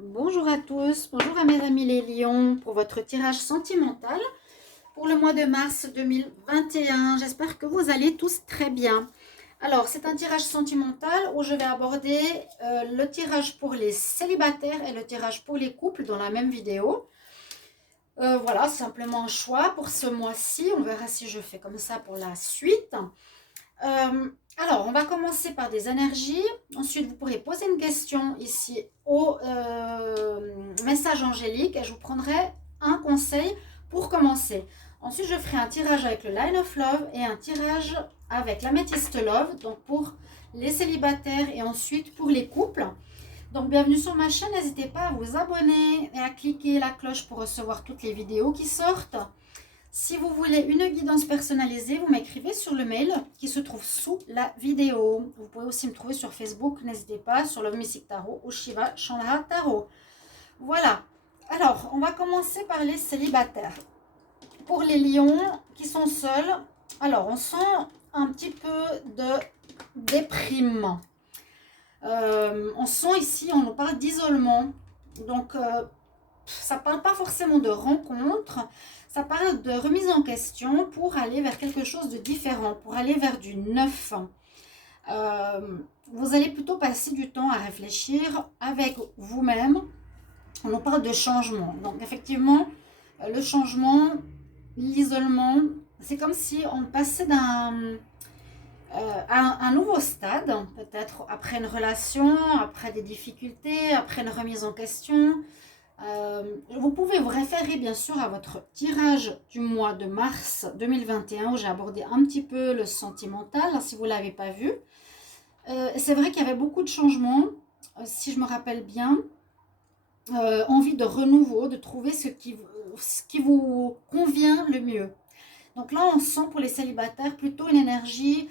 Bonjour à tous, bonjour à mes amis les lions pour votre tirage sentimental pour le mois de mars 2021. J'espère que vous allez tous très bien. Alors, c'est un tirage sentimental où je vais aborder le tirage pour les célibataires et le tirage pour les couples dans la même vidéo. Voilà, simplement un choix pour ce mois-ci. On verra si je fais comme ça pour la suite. Alors, on va commencer par des énergies. Ensuite, vous pourrez poser une question ici au message angélique et je vous prendrai un conseil pour commencer. Ensuite, je ferai un tirage avec le Line of Love et un tirage avec l'Améthyste Love, donc pour les célibataires et ensuite pour les couples. Donc, bienvenue sur ma chaîne. N'hésitez pas à vous abonner et à cliquer la cloche pour recevoir toutes les vidéos qui sortent. Si vous voulez une guidance personnalisée, vous m'écrivez sur le mail qui se trouve sous la vidéo. Vous pouvez aussi me trouver sur Facebook, n'hésitez pas, sur Love Mystic Tarot ou Shiva Chandra Tarot. Voilà. Alors, on va commencer par les célibataires. Pour les lions qui sont seuls, alors on sent un petit peu de déprime. On sent ici, on nous parle d'isolement. Donc, ça ne parle pas forcément de rencontre. Ça parle de remise en question pour aller vers quelque chose de différent, pour aller vers du neuf. Vous allez plutôt passer du temps à réfléchir avec vous-même. On nous parle de changement. Donc effectivement, le changement, l'isolement, c'est comme si on passait à un nouveau stade, peut-être après une relation, après des difficultés, après une remise en question. Vous pouvez vous référer bien sûr à votre tirage du mois de mars 2021 où j'ai abordé un petit peu le sentimental, si vous ne l'avez pas vu. C'est vrai qu'il y avait beaucoup de changements, si je me rappelle bien. Envie de renouveau, de trouver ce qui vous convient le mieux. Donc là, on sent pour les célibataires plutôt une énergie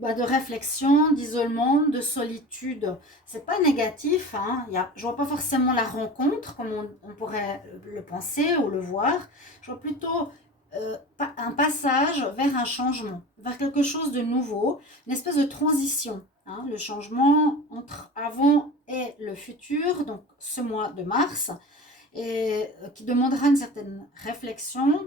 de réflexion, d'isolement, de solitude. C'est pas négatif, hein. Je vois pas forcément la rencontre comme on pourrait le penser ou le voir. Je vois plutôt un passage vers un changement, vers quelque chose de nouveau, une espèce de transition. Hein, le changement entre avant et le futur, donc ce mois de mars, et qui demandera une certaine réflexion.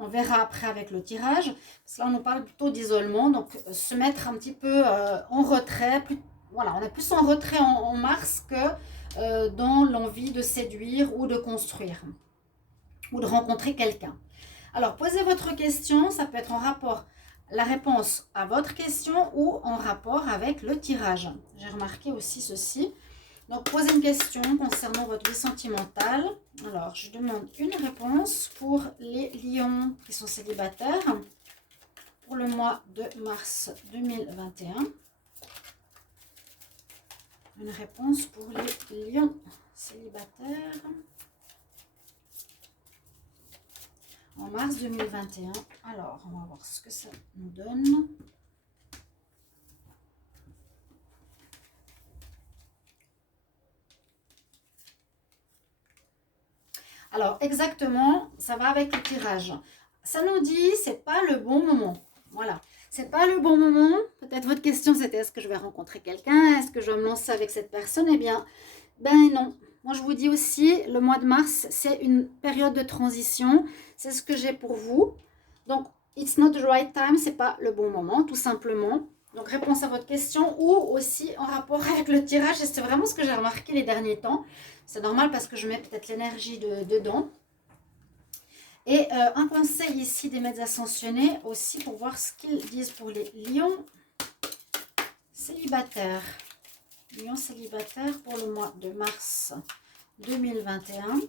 On verra après avec le tirage, parce que là on nous parle plutôt d'isolement, donc se mettre un petit peu en retrait. Voilà, on est plus en retrait en mars que dans l'envie de séduire ou de construire, ou de rencontrer quelqu'un. Alors posez votre question, ça peut être en rapport, la réponse à votre question ou en rapport avec le tirage. J'ai remarqué aussi ceci. Donc, posez une question concernant votre vie sentimentale. Alors, je demande une réponse pour les lions qui sont célibataires pour le mois de mars 2021. Une réponse pour les lions célibataires en mars 2021. Alors, on va voir ce que ça nous donne. Alors, exactement, ça va avec le tirage. Ça nous dit, c'est pas le bon moment. Voilà, c'est pas le bon moment. Peut-être votre question, c'était est-ce que je vais rencontrer quelqu'un? Est-ce que je vais me lancer avec cette personne? Eh bien, ben non. Moi, je vous dis aussi, le mois de mars, c'est une période de transition. C'est ce que j'ai pour vous. Donc, it's not the right time, c'est pas le bon moment, tout simplement. Donc, réponse à votre question ou aussi en rapport avec le tirage. Et c'est vraiment ce que j'ai remarqué les derniers temps. C'est normal parce que je mets peut-être l'énergie dedans. Et un conseil ici des maîtres ascensionnés aussi pour voir ce qu'ils disent pour les lions célibataires. Lions célibataires pour le mois de mars 2021.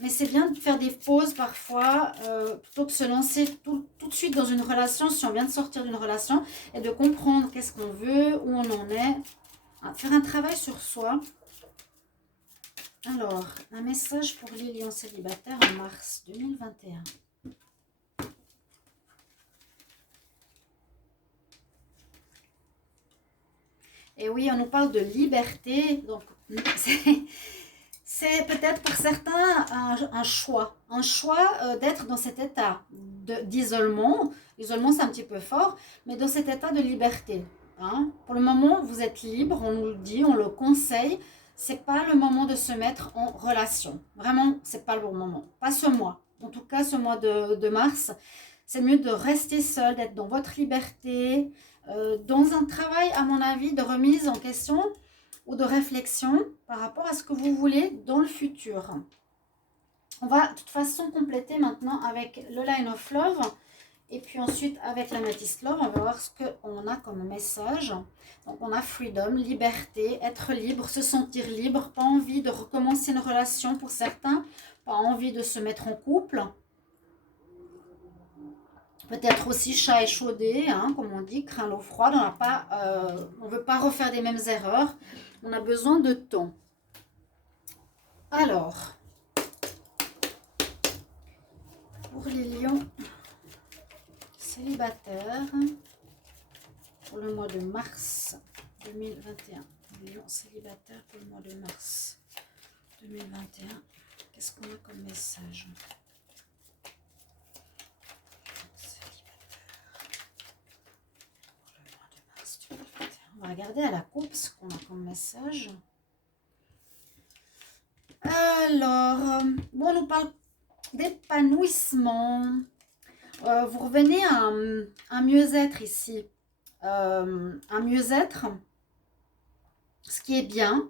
Mais c'est bien de faire des pauses parfois, plutôt que de se lancer tout de suite dans une relation, si on vient de sortir d'une relation, et de comprendre qu'est-ce qu'on veut, où on en est. Faire un travail sur soi. Alors, un message pour les lions célibataires en mars 2021. Et oui, on nous parle de liberté. Donc, c'est peut-être pour certains un choix d'être dans cet état d'isolement. L'isolement, c'est un petit peu fort, mais dans cet état de liberté. Hein. Pour le moment, vous êtes libre, on nous le dit, on le conseille. C'est pas le moment de se mettre en relation. Vraiment, c'est pas le bon moment. Pas ce mois. En tout cas, ce mois de mars, c'est mieux de rester seul, d'être dans votre liberté, dans un travail, à mon avis, de remise en question ou de réflexion par rapport à ce que vous voulez dans le futur. On va de toute façon compléter maintenant avec le Line of Love. Et puis ensuite, avec l'Amethyst Love, on va voir ce qu'on a comme message. Donc, on a freedom, liberté, être libre, se sentir libre, pas envie de recommencer une relation pour certains, pas envie de se mettre en couple. Peut-être aussi chat échaudé, hein, comme on dit, craint l'eau froide. On ne veut pas refaire des mêmes erreurs. On a besoin de temps. Alors, pour les lions célibataires, pour le mois de mars 2021. Lions célibataires pour le mois de mars 2021. Qu'est-ce qu'on a comme message? On va regarder à la coupe ce qu'on a comme message. Alors, bon, on nous parle d'épanouissement. Vous revenez à un mieux-être ici. Un mieux-être, ce qui est bien.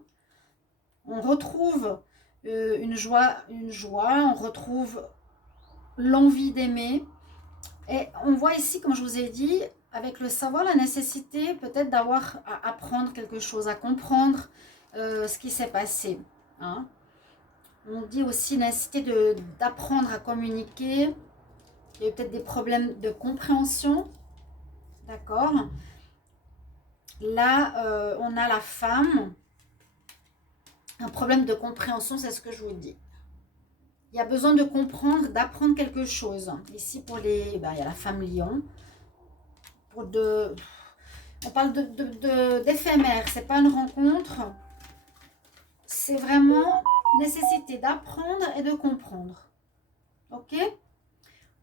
On retrouve une joie, on retrouve l'envie d'aimer. Et on voit ici, comme je vous ai dit, avec le savoir, la nécessité peut-être d'avoir à apprendre quelque chose, à comprendre ce qui s'est passé. Hein. On dit aussi la nécessité d'apprendre à communiquer. Il y a peut-être des problèmes de compréhension. D'accord. Là, on a la femme. Un problème de compréhension, c'est ce que je vous dis. Il y a besoin de comprendre, d'apprendre quelque chose. Ici, pour les... il y a la femme lion. On parle d'éphémère. C'est pas une rencontre. C'est vraiment nécessité d'apprendre et de comprendre. Ok?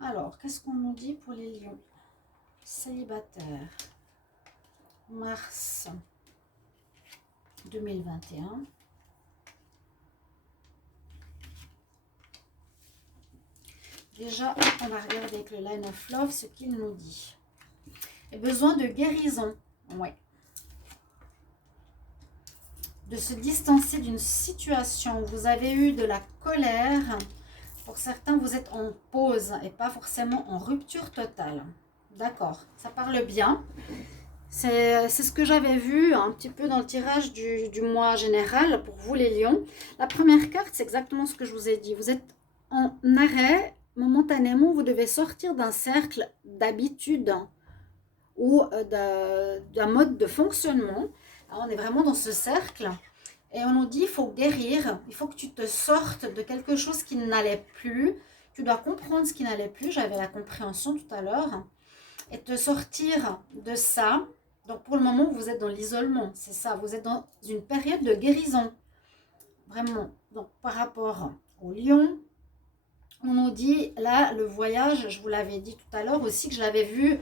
Alors, qu'est-ce qu'on nous dit pour les lions célibataires? Mars 2021. Déjà, on va regarder avec le Line of Love ce qu'il nous dit. Et besoin de guérison. Ouais. De se distancer d'une situation où vous avez eu de la colère. Pour certains, vous êtes en pause et pas forcément en rupture totale. D'accord, ça parle bien. C'est ce que j'avais vu un petit peu dans le tirage du mois général pour vous les lions. La première carte, c'est exactement ce que je vous ai dit. Vous êtes en arrêt momentanément, vous devez sortir d'un cercle d'habitude ou d'un mode de fonctionnement. Alors, on est vraiment dans ce cercle et on nous dit il faut guérir, il faut que tu te sortes de quelque chose qui n'allait plus. Tu dois comprendre ce qui n'allait plus, j'avais la compréhension tout à l'heure, et te sortir de ça. Donc pour le moment, vous êtes dans l'isolement, c'est ça, vous êtes dans une période de guérison. Vraiment, donc par rapport au lion, on nous dit, là, le voyage, je vous l'avais dit tout à l'heure aussi, que je l'avais vu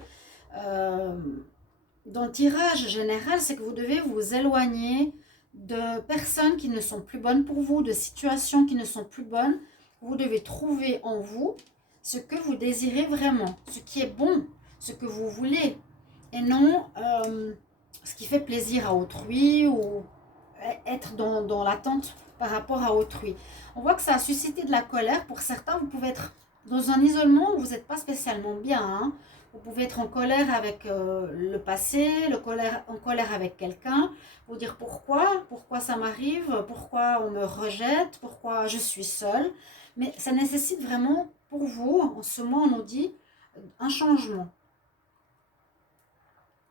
dans le tirage général, c'est que vous devez vous éloigner de personnes qui ne sont plus bonnes pour vous, de situations qui ne sont plus bonnes. Vous devez trouver en vous ce que vous désirez vraiment, ce qui est bon, ce que vous voulez, et non ce qui fait plaisir à autrui ou être dans l'attente par rapport à autrui. On voit que ça a suscité de la colère. Pour certains, vous pouvez être dans un isolement où vous n'êtes pas spécialement bien. Hein. Vous pouvez être en colère avec le passé, en colère avec quelqu'un. Vous dire pourquoi ça m'arrive, pourquoi on me rejette, pourquoi je suis seule. Mais ça nécessite vraiment pour vous, en ce mois, on nous dit, un changement.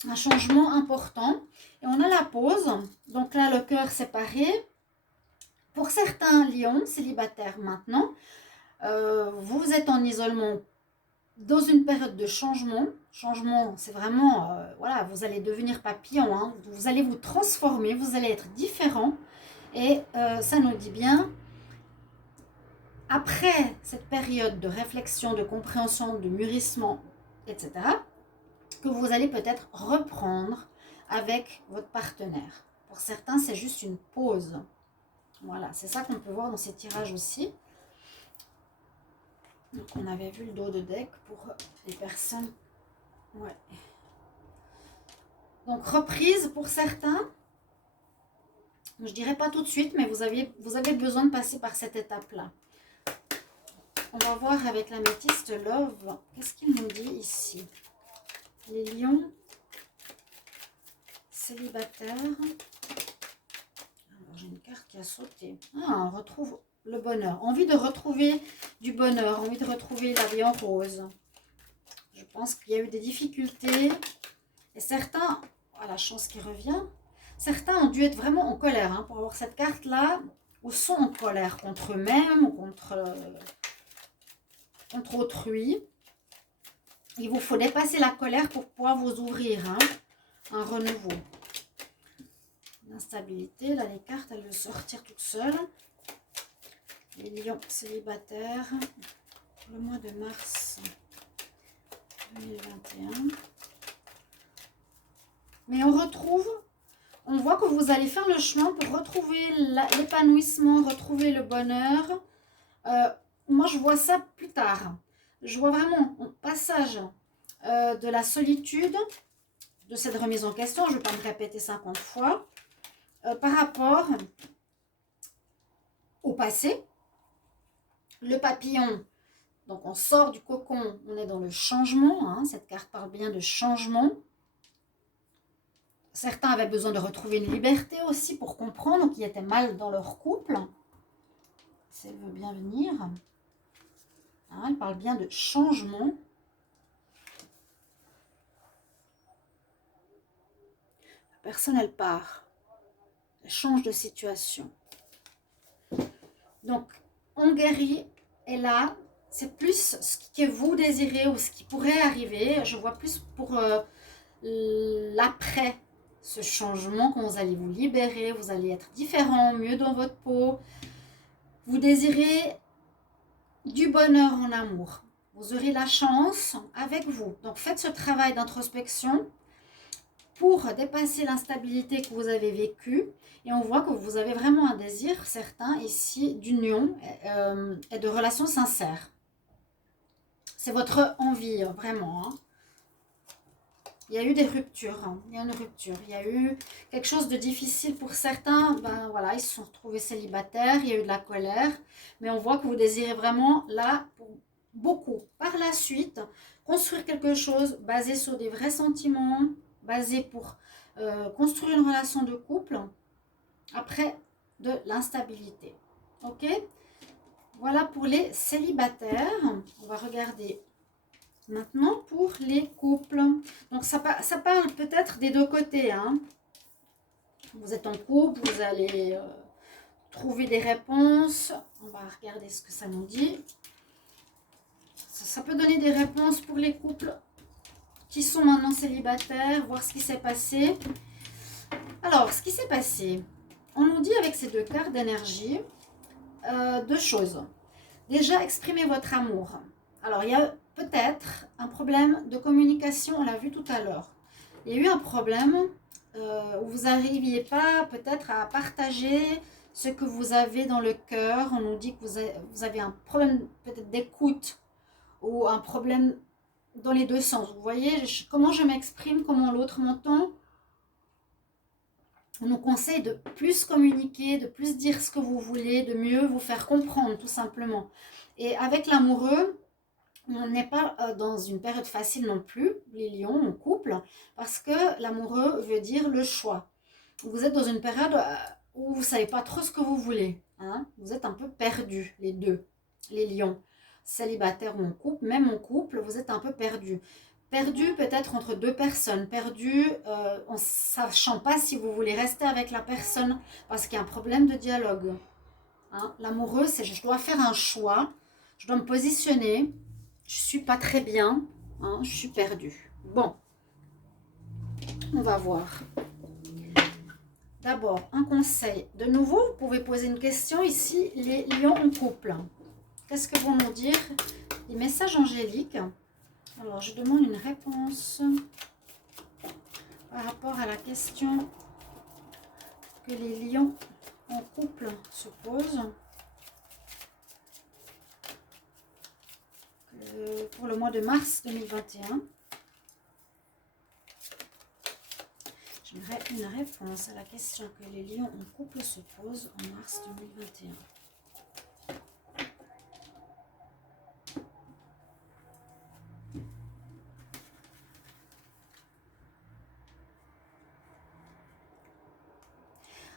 Un changement important. Et on a la pause. Donc là, le cœur séparé. Pour certains lions célibataires maintenant, vous êtes en isolement dans une période de changement. Changement, c'est vraiment, voilà, vous allez devenir papillon. Hein. Vous allez vous transformer, vous allez être différent. Et ça nous dit bien, après cette période de réflexion, de compréhension, de mûrissement, etc., que vous allez peut-être reprendre avec votre partenaire. Pour certains, c'est juste une pause. Voilà, c'est ça qu'on peut voir dans ces tirages aussi. Donc, on avait vu le dos de deck pour les personnes. Ouais. Donc, reprise pour certains. Je dirais pas tout de suite, mais vous avez besoin de passer par cette étape-là. On va voir avec l'améthyste Love. Qu'est-ce qu'il nous dit ici? Les lions. Célibataires. Alors, j'ai une carte qui a sauté. Ah, on retrouve le bonheur. Envie de retrouver du bonheur. Envie de retrouver la vie en rose. Je pense qu'il y a eu des difficultés. Et certains... Oh, la chance qui revient. Certains ont dû être vraiment en colère hein, pour avoir cette carte-là. Ou sont en colère contre eux-mêmes ou contre autrui. Il vous faut dépasser la colère pour pouvoir vous ouvrir hein, un renouveau. L'instabilité, là les cartes elles veulent sortir toutes seules. Les lions célibataires, le mois de mars 2021. Mais on voit que vous allez faire le chemin pour retrouver l'épanouissement, retrouver le bonheur. Moi je vois ça plus tard. Je vois vraiment un passage de la solitude, de cette remise en question, je ne vais pas me répéter 50 fois, par rapport au passé. Le papillon, donc on sort du cocon, on est dans le changement, hein, cette carte parle bien de changement. Certains avaient besoin de retrouver une liberté aussi pour comprendre qu'ils étaient mal dans leur couple. Si elle veut bien venir. Hein, elle parle bien de changement. La personne, elle part. Elle change de situation. Donc, on guérit. Et là, c'est plus ce que vous désirez ou ce qui pourrait arriver. Je vois plus pour l'après ce changement, quand vous allez vous libérer, vous allez être différent, mieux dans votre peau. Vous désirez du bonheur en amour. Vous aurez la chance avec vous. Donc, faites ce travail d'introspection pour dépasser l'instabilité que vous avez vécue. Et on voit que vous avez vraiment un désir, certains ici, d'union et de relations sincères. C'est votre envie, vraiment. Hein. Il y a eu des ruptures. Hein. Il y a une rupture. Il y a eu quelque chose de difficile pour certains. Ben voilà, ils se sont retrouvés célibataires. Il y a eu de la colère. Mais on voit que vous désirez vraiment, là, pour beaucoup, par la suite, construire quelque chose basé sur des vrais sentiments, basé pour construire une relation de couple après de l'instabilité. Ok? Voilà pour les célibataires. On va regarder maintenant pour les couples. Donc ça parle peut-être des deux côtés. Hein. Vous êtes en couple, vous allez trouver des réponses. On va regarder ce que ça nous dit. Ça peut donner des réponses pour les couples qui sont maintenant célibataires, voir ce qui s'est passé. Alors, ce qui s'est passé, on nous dit avec ces deux cartes d'énergie, deux choses. Déjà, exprimez votre amour. Alors, il y a peut-être un problème de communication, on l'a vu tout à l'heure. Il y a eu un problème où vous n'arriviez pas peut-être à partager ce que vous avez dans le cœur. On nous dit que vous avez un problème peut-être d'écoute ou un problème dans les deux sens. Vous voyez comment je m'exprime, comment l'autre m'entend. On nous conseille de plus communiquer, de plus dire ce que vous voulez, de mieux vous faire comprendre tout simplement. Et avec l'amoureux, on n'est pas dans une période facile non plus, les lions en couple, parce que l'amoureux veut dire le choix. Vous êtes dans une période où vous ne savez pas trop ce que vous voulez. Hein? Vous êtes un peu perdus, les deux, les lions. Célibataire ou en couple, même en couple, vous êtes un peu perdu. Perdu peut-être entre deux personnes, perdu en ne sachant pas si vous voulez rester avec la personne parce qu'il y a un problème de dialogue. Hein? L'amoureux, c'est je dois faire un choix, je dois me positionner, je ne suis pas très bien, hein? Je suis perdue. Bon, on va voir. D'abord, un conseil. De nouveau, vous pouvez poser une question ici, les lions en couple. Qu'est-ce que vont nous dire les messages angéliques? Alors, je demande une réponse par rapport à la question que les lions en couple se posent. Pour le mois de mars 2021. J'aimerais une réponse à la question que les lions en couple se posent en mars 2021.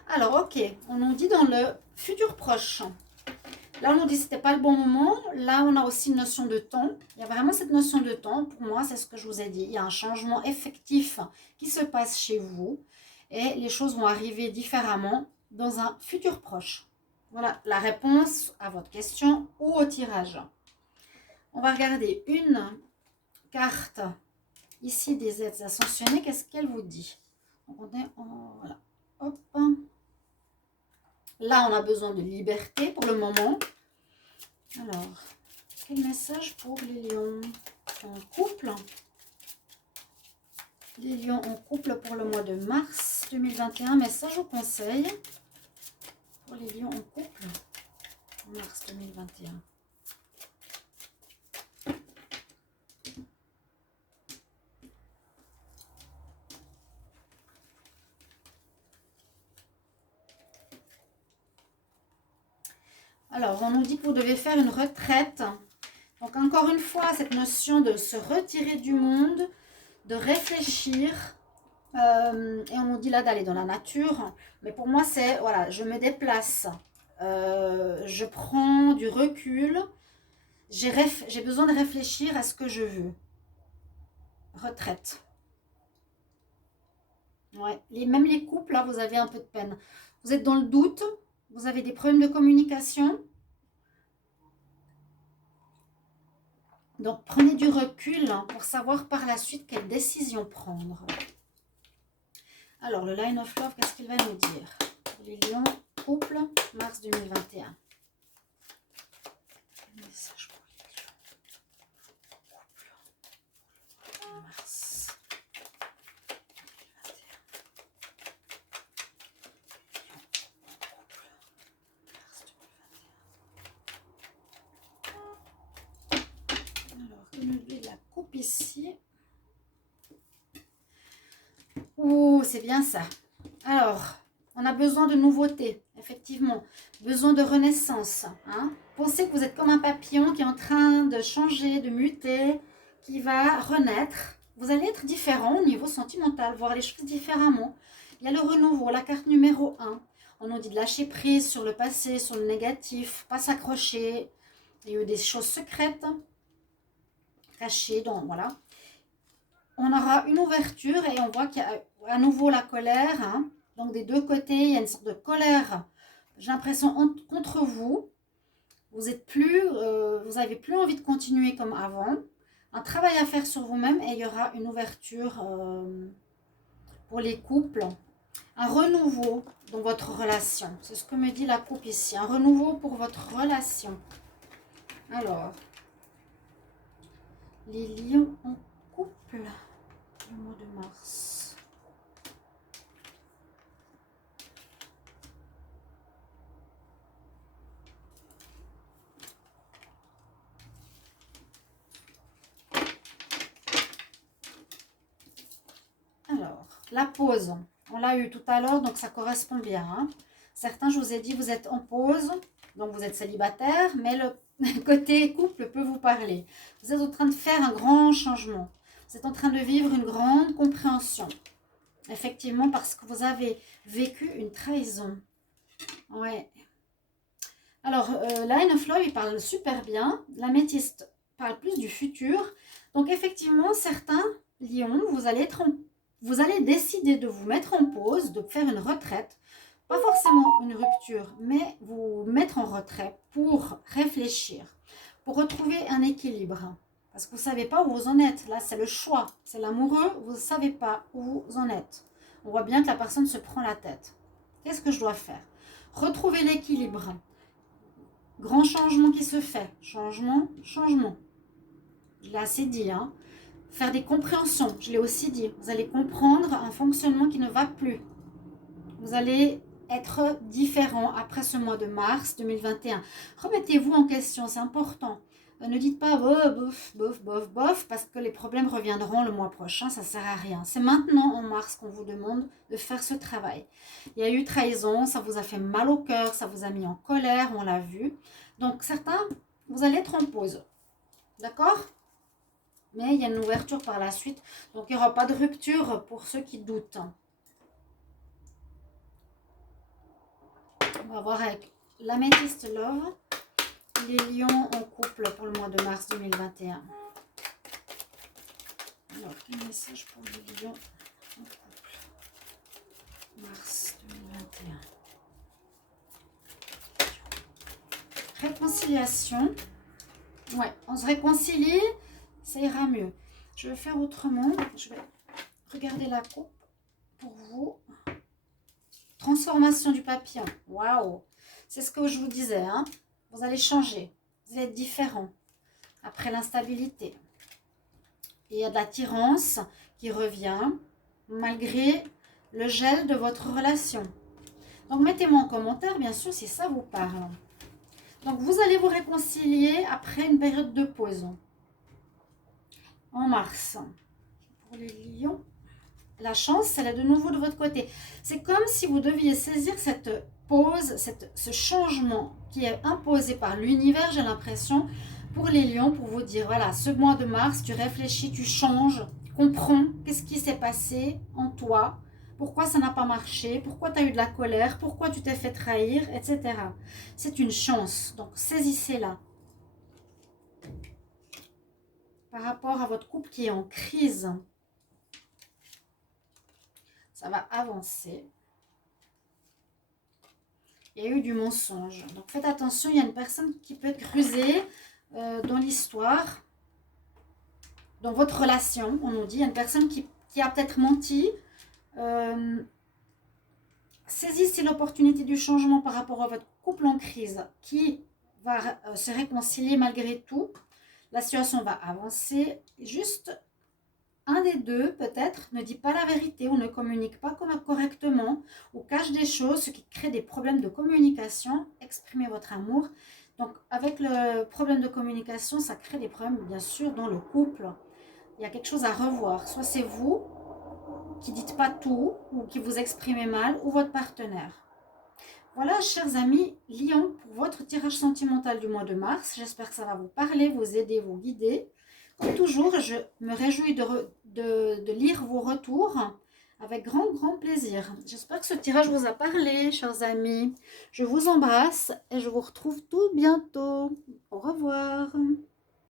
Alors, ok, on nous dit dans le futur proche. Là, on nous dit que ce n'était pas le bon moment. Là, on a aussi une notion de temps. Il y a vraiment cette notion de temps. Pour moi, c'est ce que je vous ai dit. Il y a un changement effectif qui se passe chez vous. Et les choses vont arriver différemment dans un futur proche. Voilà la réponse à votre question ou au tirage. On va regarder une carte ici des êtres ascensionnés. Qu'est-ce qu'elle vous dit? On est en... Voilà. Hop. Là, on a besoin de liberté pour le moment. Alors, quel message pour les lions en couple? Les lions en couple pour le mois de mars 2021. Message ou conseil pour les lions en couple en mars 2021. Alors, on nous dit que vous devez faire une retraite. Donc, encore une fois, cette notion de se retirer du monde, de réfléchir. Et on nous dit là d'aller dans la nature. Mais pour moi, c'est, voilà, je me déplace. Je prends du recul. J'ai besoin de réfléchir à ce que je veux. Retraite. Ouais. Même les couples, là, vous avez un peu de peine. Vous êtes dans le doute. Vous avez des problèmes de communication. Donc, prenez du recul pour savoir par la suite quelle décision prendre. Alors, le Line of Love, qu'est-ce qu'il va nous dire? Les lions, couple, mars 2021. Message pour les lions, couple, mars 2021. Alors, que nous dit la coupe ici? Ouh, c'est bien ça. Alors, on a besoin de nouveautés, effectivement. Besoin de renaissance. Hein. Pensez que vous êtes comme un papillon qui est en train de changer, de muter, qui va renaître. Vous allez être différent au niveau sentimental, voir les choses différemment. Il y a le renouveau, la carte numéro 1. On nous dit de lâcher prise sur le passé, sur le négatif, pas s'accrocher. Il y a eu des choses secrètes, cachées, donc voilà. On aura une ouverture et on voit qu'il y a à nouveau la colère. Hein. Donc des deux côtés, il y a une sorte de colère. J'ai l'impression contre vous. Vous êtes plus, vous n'avez plus envie de continuer comme avant. Un travail à faire sur vous-même et il y aura une ouverture pour les couples. Un renouveau dans votre relation. C'est ce que me dit la coupe ici. Un renouveau pour votre relation. Alors, les lions en couple, le mois de mars. Alors, la pause. On l'a eu tout à l'heure, donc ça correspond bien. Hein. Certains, je vous ai dit, vous êtes en pause, donc vous êtes célibataire, mais le côté couple peut vous parler. Vous êtes en train de faire un grand changement. Vous êtes en train de vivre une grande compréhension. Effectivement, parce que vous avez vécu une trahison. Ouais. Alors, Line of Love, il parle super bien. L'améthyste parle plus du futur. Donc, effectivement, certains lions, vous allez décider de vous mettre en pause, de faire une retraite. Pas forcément une rupture, mais vous mettre en retrait pour réfléchir, pour retrouver un équilibre. Parce que vous ne savez pas où vous en êtes. Là, c'est le choix. C'est l'amoureux. Vous ne savez pas où vous en êtes. On voit bien que la personne se prend la tête. Qu'est-ce que je dois faire? Retrouver l'équilibre. Grand changement qui se fait. Changement, changement. Je l'ai assez dit. Hein. faire des compréhensions. Je l'ai aussi dit. Vous allez comprendre un fonctionnement qui ne va plus. Vous allez être différent après ce mois de mars 2021. Remettez-vous en question, c'est important. Ne dites pas oh, bof, bof, bof, bof, parce que les problèmes reviendront le mois prochain, ça ne sert à rien. C'est maintenant en mars qu'on vous demande de faire ce travail. Il y a eu trahison, ça vous a fait mal au cœur, ça vous a mis en colère, on l'a vu. Donc certains, vous allez être en pause. D'accord ? Mais il y a une ouverture par la suite, donc il n'y aura pas de rupture pour ceux qui doutent. On va voir avec l'Améthyste Love, les lions en couple pour le mois de mars 2021. Alors, quel message pour les lions en couple mars 2021. Réconciliation. Ouais, on se réconcilie, ça ira mieux. Je vais faire autrement. Je vais regarder la coupe pour vous. Transformation du papillon. Waouh! C'est ce que je vous disais. Hein? Vous allez changer. Vous allez être différent. Après l'instabilité. Il y a de l'attirance qui revient malgré le gel de votre relation. Donc, mettez-moi en commentaire, bien sûr, si ça vous parle. Donc, vous allez vous réconcilier après une période de pause. En mars. Pour les lions. La chance, elle est de nouveau de votre côté. C'est comme si vous deviez saisir cette pause, ce changement qui est imposé par l'univers, j'ai l'impression, pour les lions, pour vous dire, voilà, ce mois de mars, tu réfléchis, tu changes, tu comprends qu'est-ce qui s'est passé en toi, pourquoi ça n'a pas marché, pourquoi tu as eu de la colère, pourquoi tu t'es fait trahir, etc. C'est une chance, donc saisissez-la. Par rapport à votre couple qui est en crise, ça va avancer. Il y a eu du mensonge. Donc faites attention, il y a une personne qui peut être rusée dans l'histoire, dans votre relation, on nous dit. Il y a une personne qui a peut-être menti. Saisissez l'opportunité du changement par rapport à votre couple en crise qui va se réconcilier malgré tout. La situation va avancer. Juste un des deux, peut-être, ne dit pas la vérité ou ne communique pas correctement ou cache des choses, ce qui crée des problèmes de communication. Exprimez votre amour. Donc, avec le problème de communication, ça crée des problèmes, bien sûr, dans le couple. Il y a quelque chose à revoir. Soit c'est vous qui ne dites pas tout ou qui vous exprimez mal ou votre partenaire. Voilà, chers amis, Lion, pour votre tirage sentimental du mois de mars. J'espère que ça va vous parler, vous aider, vous guider. Comme toujours, je me réjouis de lire vos retours avec grand, grand plaisir. J'espère que ce tirage vous a parlé, chers amis. Je vous embrasse et je vous retrouve tout bientôt.